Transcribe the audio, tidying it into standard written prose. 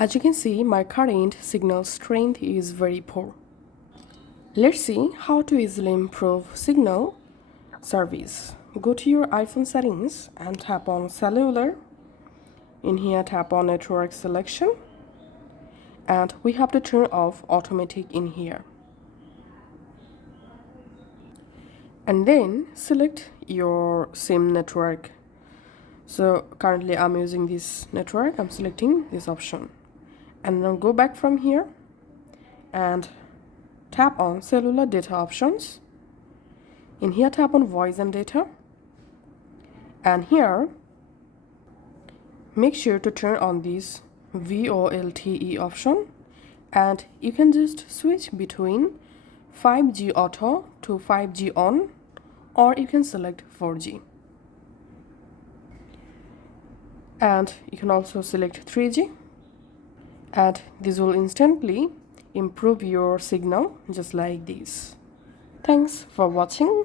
As you can see, my current signal strength is very poor. Let's see how to easily improve signal service. Go to your iPhone settings and tap on cellular. In here, tap on network selection, and we have to turn off automatic in here. And then select your SIM network. So currently I'm using this network. I'm selecting this option. And now go back from here and tap on cellular data options. In here, tap on voice and data. And here, make sure to turn on this VoLTE option. And you can just switch between 5G auto to 5G on, or you can select 4G. And you can also select 3G. And this will instantly improve your signal just like this. Thanks for watching.